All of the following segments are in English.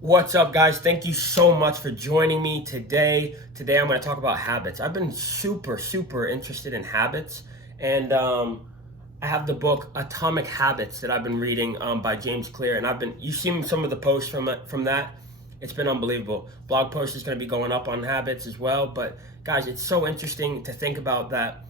What's up, guys? Thank you so much for joining me today. Today, I'm going to talk about habits. I've been super interested in habits, and I have the book Atomic Habits that I've been reading by James Clear, and you've seen some of the posts from that. It's been unbelievable. Blog post is going to be going up on habits as well, but guys, it's so interesting to think about that.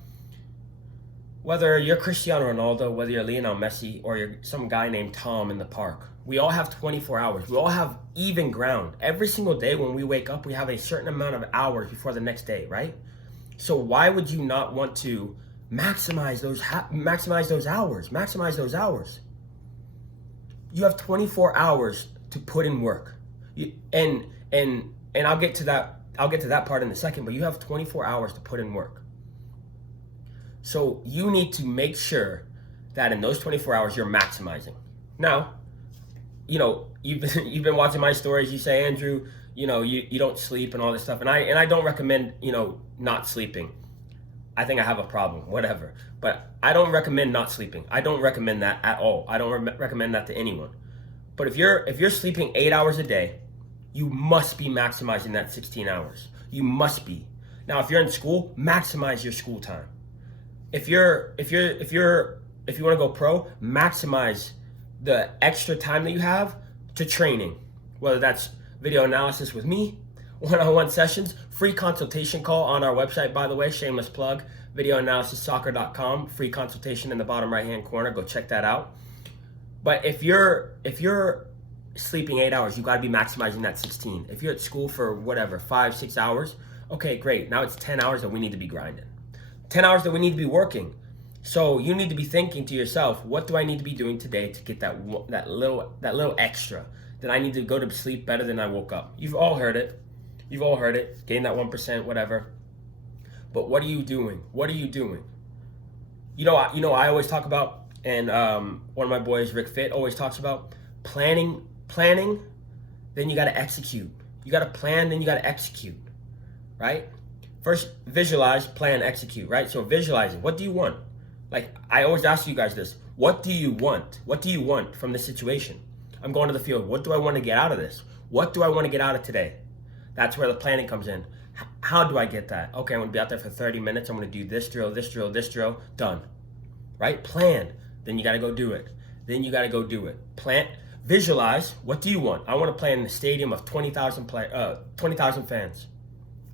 Whether you're Cristiano Ronaldo, whether you're Lionel Messi, or you're some guy named Tom in the park, we all have 24 hours. We all have even ground. Every single day when we wake up, we have a certain amount of hours before the next day, right? So why would you not want to maximize those hours? Maximize those hours. You have 24 hours to put in work. And I'll get to that. I'll get to that part in a second. But you have 24 hours to put in work. So you need to make sure that in those 24 hours you're maximizing. Now, you've been watching my stories. You say, Andrew, you don't sleep and all this stuff, and I don't recommend not sleeping. I think I have a problem, whatever. But I don't recommend not sleeping. I don't recommend that at all. I don't recommend that to anyone. But if you're sleeping 8 hours a day, you must be maximizing that 16 hours. You must be. Now, if you're in school, maximize your school time. If you want to go pro, maximize the extra time that you have to training, whether that's video analysis with me, one-on-one sessions, free consultation call on our website, by the way, shameless plug, videoanalysis.soccer.com, free consultation in the bottom right-hand corner, go check that out. But if you're sleeping 8 hours, you got to be maximizing that 16. If you're at school for whatever, 5-6 hours, okay, great. Now it's 10 hours that we need to be grinding. 10 hours that we need to be working. So you need to be thinking to yourself, what do I need to be doing today to get that little extra? That I need to go to sleep better than I woke up. You've all heard it. Gain that 1%, whatever. But what are you doing? I always talk about, and one of my boys, Rick Fit, always talks about planning, then you got to execute. You got to plan, then you got to execute, right? First, visualize, plan, execute, right? So visualizing, what do you want? Like, I always ask you guys this. What do you want? What do you want from this situation? I'm going to the field. What do I want to get out of this? What do I want to get out of today? That's where the planning comes in. How do I get that? Okay, I'm going to be out there for 30 minutes. I'm going to do this drill, done. Right? Plan. Then you got to go do it. Plan. Visualize. What do you want? I want to play in the stadium of 20,000 fans.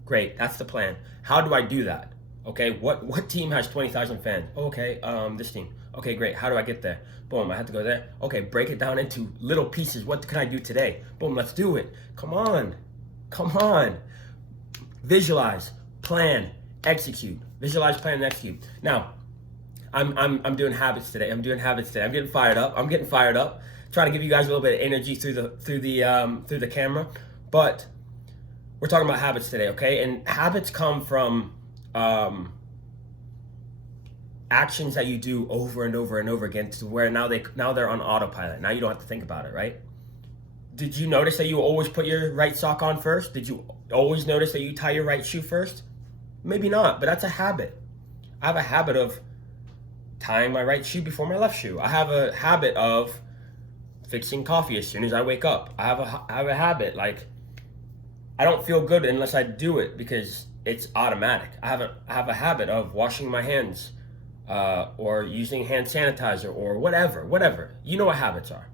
Great, that's the plan. How do I do that? Okay, what team has 20,000 fans? Okay, this team. Okay, great. How do I get there? Boom, I have to go there. Okay, break it down into little pieces. What can I do today? Boom, let's do it. Come on. Visualize, plan, execute. Visualize, plan, and execute. Now, I'm doing habits today. I'm getting fired up. Trying to give you guys a little bit of energy through the camera, but we're talking about habits today, okay? And habits come from actions that you do over and over again to where now they're on autopilot. Now you don't have to think about it, right? Did you notice that you always put your right sock on first? Did you always notice that you tie your right shoe first? Maybe not, but that's a habit. I have a habit of tying my right shoe before my left shoe. I have a habit of fixing coffee as soon as I wake up. I have a habit, like, I don't feel good unless I do it because it's automatic. I have a habit of washing my hands or using hand sanitizer or whatever. You know what habits are.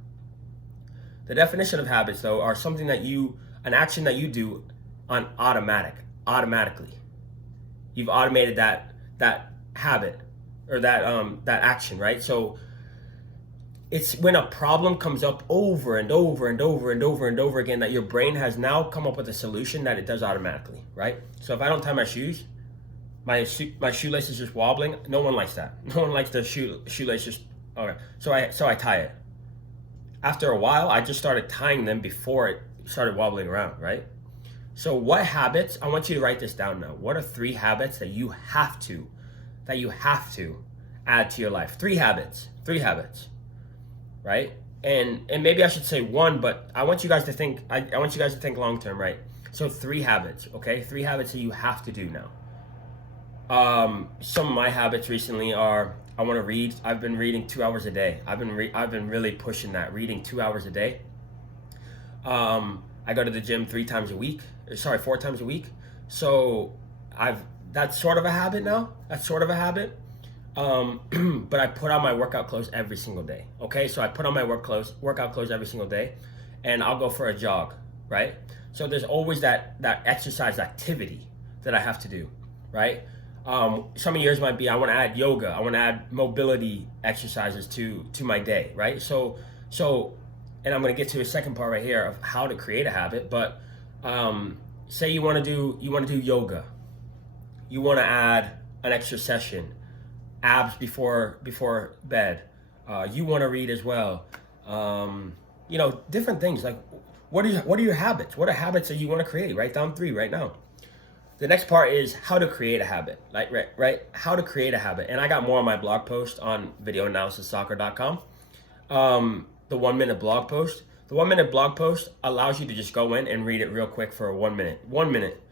The definition of habits, though, are something an action that you do on automatically. You've automated that habit or that action, right? So it's when a problem comes up over and over again that your brain has now come up with a solution that it does automatically, right? So if I don't tie my shoes, my shoelace is just wobbling. No one likes that. No one likes their shoelace just. Okay, so I tie it. After a while, I just started tying them before it started wobbling around, right? So what habits? I want you to write this down now. What are 3 habits that you have to add to your life? 3 habits. Right? And maybe I should say 1, but I want you guys to think. I want you guys to think long term, right? So 3 habits, okay? 3 habits that you have to do now. Some of my habits recently are I want to read. I've been reading 2 hours a day. I've been really pushing that, reading 2 hours a day. I go to the gym 4 times a week. So that's sort of a habit now. That's sort of a habit. But I put on my workout clothes every single day. Okay, so I put on my workout clothes every single day, and I'll go for a jog, right? So there's always that exercise activity that I have to do, right? Some of yours might be I want to add yoga, I want to add mobility exercises to my day, right? So, and I'm going to get to a second part right here of how to create a habit. But say you want to do yoga, you want to add an extra session, abs before bed. You want to read as well. Different things like what are your habits? What are habits that you want to create? Write down 3 right now. The next part is how to create a habit. Like right, how to create a habit. And I got more on my blog post on videoanalysissoccer.com. The 1 minute blog post. The 1 minute blog post allows you to just go in and read it real quick for 1 minute. 1 minute.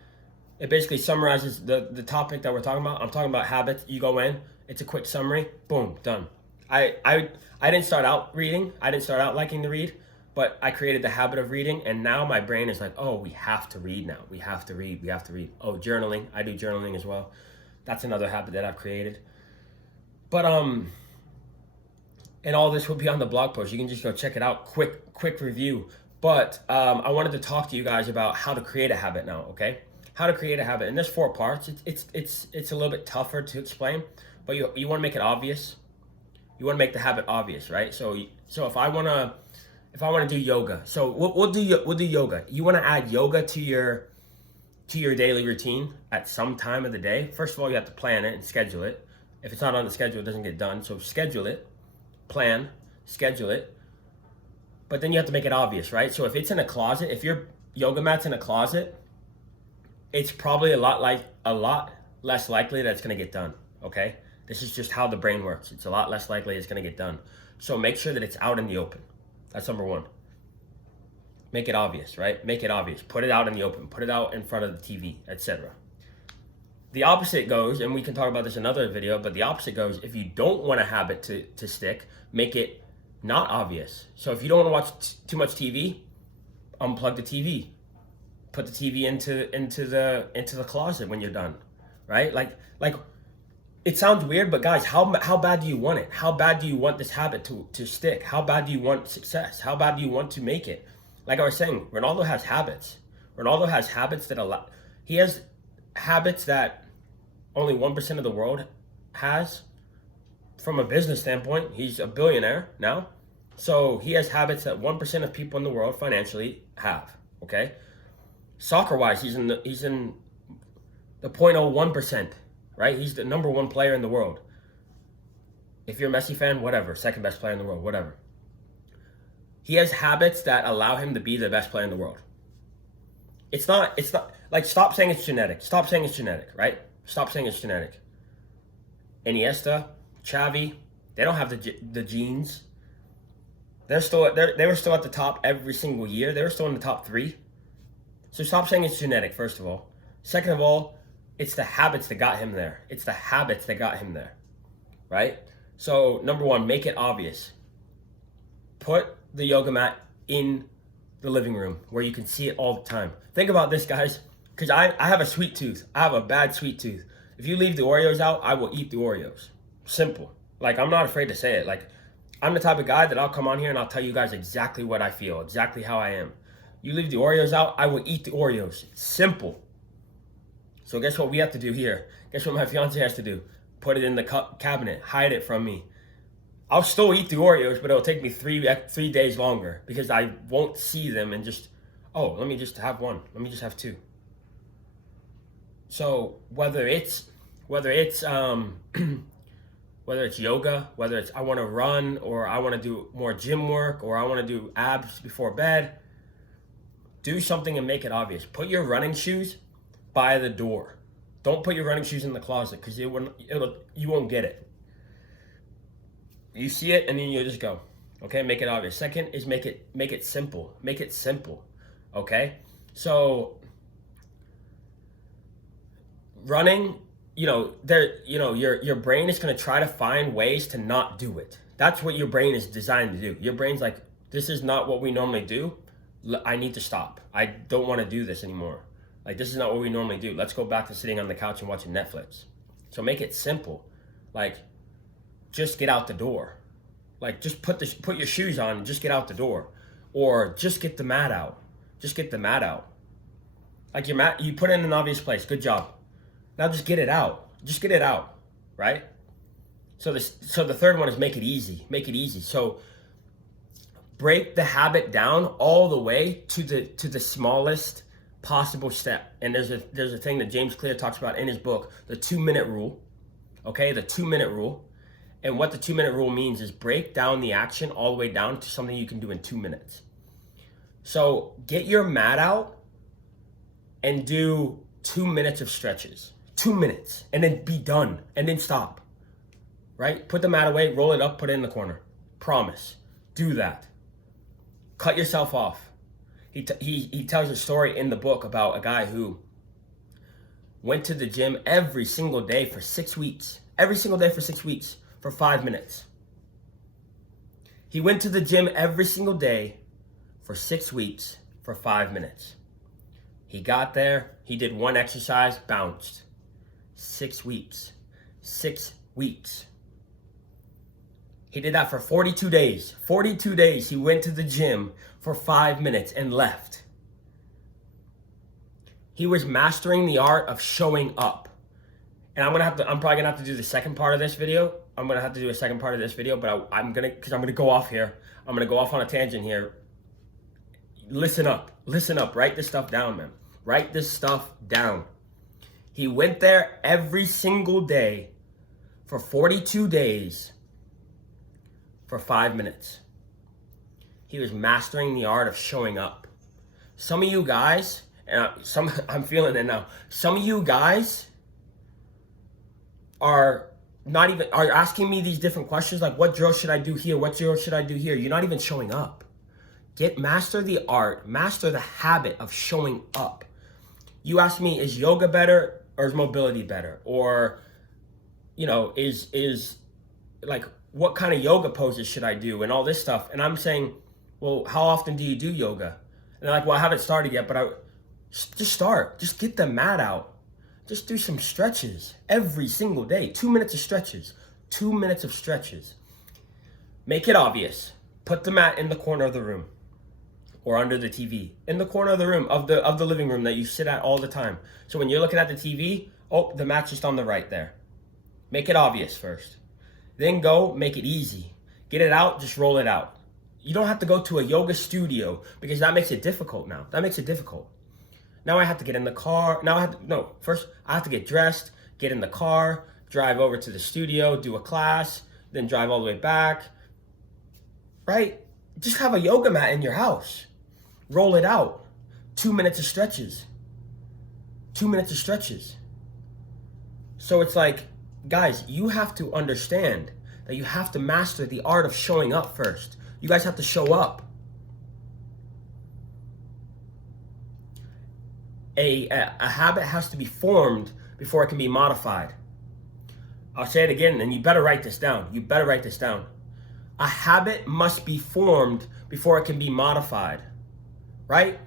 It basically summarizes the topic that we're talking about. I'm talking about habits. You go in, it's a quick summary, boom, done. I didn't start out reading. I didn't start out liking to read, but I created the habit of reading, and now my brain is like, oh, we have to read now. We have to read. Oh, journaling. I do journaling as well. That's another habit that I've created. But and all this will be on the blog post. You can just go check it out. Quick review. But I wanted to talk to you guys about how to create a habit now. Okay, how to create a habit, and there's 4 parts. It's a little bit tougher to explain, but you want to make it obvious. You want to make the habit obvious, right? So if I want to do yoga, so we'll do yoga. You want to add yoga to your daily routine at some time of the day. First of all, you have to plan it and schedule it. If it's not on the schedule, it doesn't get done. So schedule it, plan, schedule it. But then you have to make it obvious, right? So if it's in a closet, if your yoga mat's in a closet, it's probably a lot less likely that it's going to get done, okay? This is just how the brain works. It's a lot less likely it's going to get done. So make sure that it's out in the open. That's number 1. Make it obvious, right? Make it obvious. Put it out in the open. Put it out in front of the TV, etc. The opposite goes, and we can talk about this in another video, but the opposite goes, if you don't want a habit to stick, make it not obvious. So if you don't want to watch too much TV, unplug the TV. Put the TV into the closet when you're done, right? Like it sounds weird, but guys, how bad do you want it? How bad do you want this habit to stick? How bad do you want success? How bad do you want to make it? Like I was saying, Ronaldo has habits. Ronaldo has habits he has habits that only 1% of the world has. From a business standpoint, he's a billionaire now. So he has habits that 1% of people in the world financially have, okay? Soccer-wise, he's in the 0.01%, right? He's the number 1 player in the world. If you're a Messi fan, whatever, second best player in the world, whatever. He has habits that allow him to be the best player in the world. It's not like, stop saying it's genetic. Stop saying it's genetic, right? Stop saying it's genetic. Iniesta, Xavi, they don't have the genes. They were still at the top every single year. They were still in the top 3. So stop saying it's genetic, first of all. Second of all, it's the habits that got him there. It's the habits that got him there, right? So number 1, make it obvious. Put the yoga mat in the living room where you can see it all the time. Think about this, guys, because I have a sweet tooth. I have a bad sweet tooth. If you leave the Oreos out, I will eat the Oreos. Simple. Like, I'm not afraid to say it. Like, I'm the type of guy that I'll come on here and I'll tell you guys exactly what I feel, exactly how I am. You leave the Oreos out, I will eat the Oreos. Simple. So guess what we have to do here? Guess what my fiance has to do? Put it in the cabinet. Hide it from me. I'll still eat the Oreos, but it'll take me 3 days longer because I won't see them and just, oh, let me just have 1. Let me just have 2. So whether it's yoga, whether it's I want to run, or I want to do more gym work, or I want to do abs before bed, do something and make it obvious. Put your running shoes by the door. Don't put your running shoes in the closet because you won't get it. You see it and then you just go. Okay, make it obvious. Second is make it simple. Make it simple. Okay? So running, your brain is going to try to find ways to not do it. That's what your brain is designed to do. Your brain's like, this is not what we normally do. I need to stop. I don't want to do this anymore. Like, this is not what we normally do. Let's go back to sitting on the couch and watching Netflix. So make it simple. Like, just get out the door. Like, just put your shoes on and just get out the door. Or just get the mat out. Just get the mat out. Like, your mat, you put it in an obvious place. Good job. Now just get it out. Just get it out, right? So the third one is make it easy. Make it easy. So break the habit down all the way to the smallest possible step. And there's a thing that James Clear talks about in his book, the 2-minute rule. Okay, the 2-minute rule. And what the 2-minute rule means is break down the action all the way down to something you can do in 2 minutes. So get your mat out and do 2 minutes of stretches. 2 minutes, and then be done, and then stop. Right? Put the mat away, roll it up, put it in the corner. Promise. Do that. Cut yourself off. He tells a story in the book about a guy who went to the gym every single day for 6 weeks. Every single day for 6 weeks for 5 minutes. He went to the gym every single day for 6 weeks for 5 minutes. He got there, he did one exercise, bounced. 6 weeks. 6 weeks. He did that for 42 days. 42 days he went to the gym for 5 minutes and left. He was mastering the art of showing up. And I'm probably gonna have to do the second part of this video. I'm gonna have to do a second part of this video, but I'm gonna go off here. I'm gonna go off on a tangent here. Listen up, write this stuff down, man. Write this stuff down. He went there every single day for 42 days for 5 minutes. He was mastering the art of showing up. Some of you guys, I'm feeling it now. Some of you guys are asking me these different questions like, what drill should I do here? What drill should I do here? You're not even showing up. Master the art, master the habit of showing up. You ask me, is yoga better or is mobility better? Or, is like, what kind of yoga poses should I do and all this stuff? And I'm saying, well, how often do you do yoga? And they're like, well, I haven't started yet, but just start. Just get the mat out. Just do some stretches every single day. 2 minutes of stretches. 2 minutes of stretches. Make it obvious. Put the mat in the corner of the room or under the TV. In the corner of the room, of the living room that you sit at all the time. So when you're looking at the TV, oh, the mat's just on the right there. Make it obvious first. Then go make it easy. Get it out, just roll it out. You don't have to go to a yoga studio because that makes it difficult now. That makes it difficult. Now I have to get in the car. First I have to get dressed, get in the car, drive over to the studio, do a class, then drive all the way back. Right? Just have a yoga mat in your house. Roll it out. 2 minutes of stretches. 2 minutes of stretches. So it's like, guys, you have to understand that you have to master the art of showing up first. You guys have to show up. A habit has to be formed before it can be modified. I'll say it again, and you better write this down. You better write this down. A habit must be formed before it can be modified, right?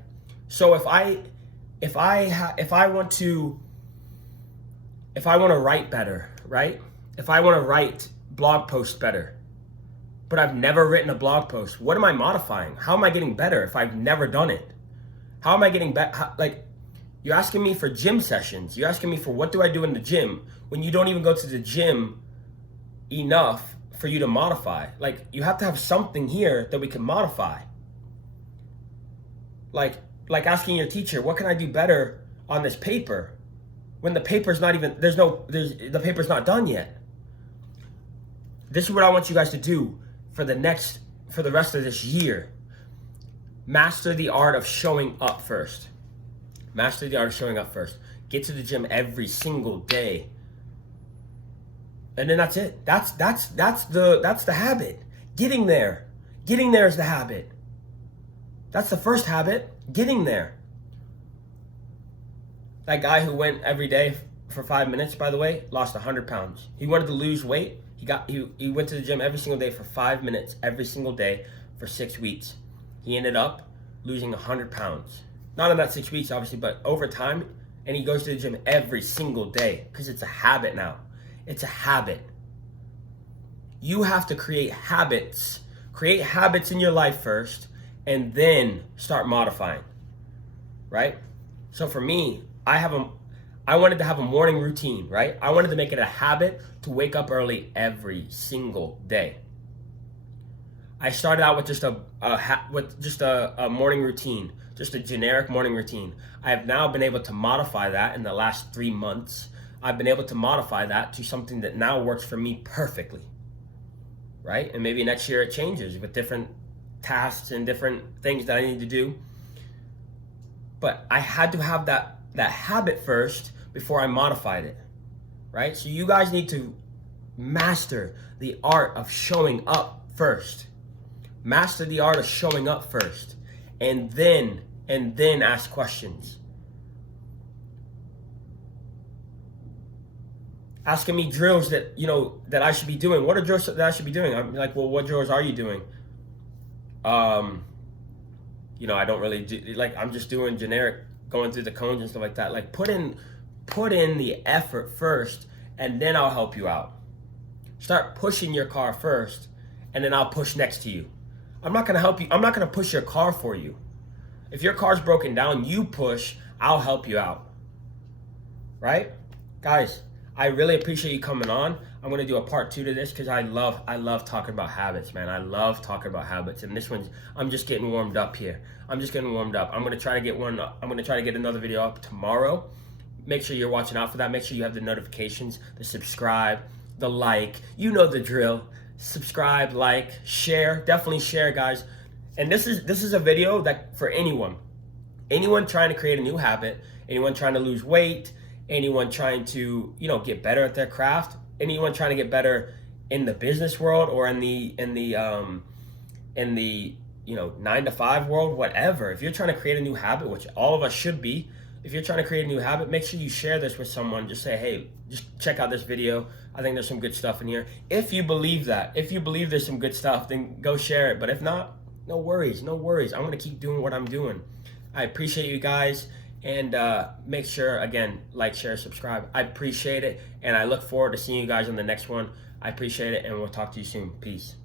So if I want to write better, right? If I want to write blog posts better, but I've never written a blog post, what am I modifying? How am I getting better if I've never done it? How am I getting better? Like, you're asking me for gym sessions. You're asking me for what do I do in the gym when you don't even go to the gym enough for you to modify. Like, you have to have something here that we can modify. Like asking your teacher, what can I do better on this paper? When the paper's not even, the paper's not done yet. This is what I want you guys to do for the rest of this year. Master the art of showing up first. Master the art of showing up first. Get to the gym every single day. And then that's it. That's the habit. Getting there. Getting there is the habit. That's the first habit. Getting there. That guy who went every day for 5 minutes, by the way, lost 100 pounds. He wanted to lose weight. He went to the gym every single day for 5 minutes every single day for 6 weeks. He ended up losing 100 pounds. Not in that 6 weeks, obviously, but over time. And he goes to the gym every single day because it's a habit now. It's a habit. You have to create habits. Create habits in your life first and then start modifying, right? So for me, I wanted to have a morning routine, right? I wanted to make it a habit to wake up early every single day. I started out with just a morning routine, just a generic morning routine. I have now been able to modify that in the last 3 months. I've been able to modify that to something that now works for me perfectly, right? And maybe next year it changes with different tasks and different things that I need to do. But I had to have that habit first before I modified it, right? So you guys need to master the art of showing up first. Master the art of showing up first, and then ask questions. Asking me drills that that I should be doing. What are drills that I should be doing? I'm like, well, what drills are you doing? I don't really do, like, I'm just doing generic, going through the cones and stuff like that. Like, put in the effort first, and then I'll help you out. Start pushing your car first, and then I'll push next to you. I'm not gonna help you. I'm not gonna push your car for you. If your car's broken down, you push, I'll help you out. Right? Guys, I really appreciate you coming on. I'm gonna do a part 2 to this because I love talking about habits, man. I love talking about habits. And this one's, I'm just getting warmed up here. I'm gonna try to get another video up tomorrow. Make sure you're watching out for that. Make sure you have the notifications, the subscribe, the like. You know the drill. Subscribe, like, share. Definitely share, guys. And this is a video that for anyone trying to create a new habit, anyone trying to lose weight, anyone trying to get better at their craft, anyone trying to get better in the business world or in the 9-to-5 world, whatever. If you're trying to create a new habit, which all of us should be, if you're trying to create a new habit, make sure you share this with someone. Just say, hey, just check out this video. I think there's some good stuff in here. If you believe there's some good stuff, then go share it. But if not, no worries. I'm going to keep doing what I'm doing. I appreciate you guys. And make sure, again, like, share, subscribe. I appreciate it. And I look forward to seeing you guys on the next one. I appreciate it. And we'll talk to you soon. Peace.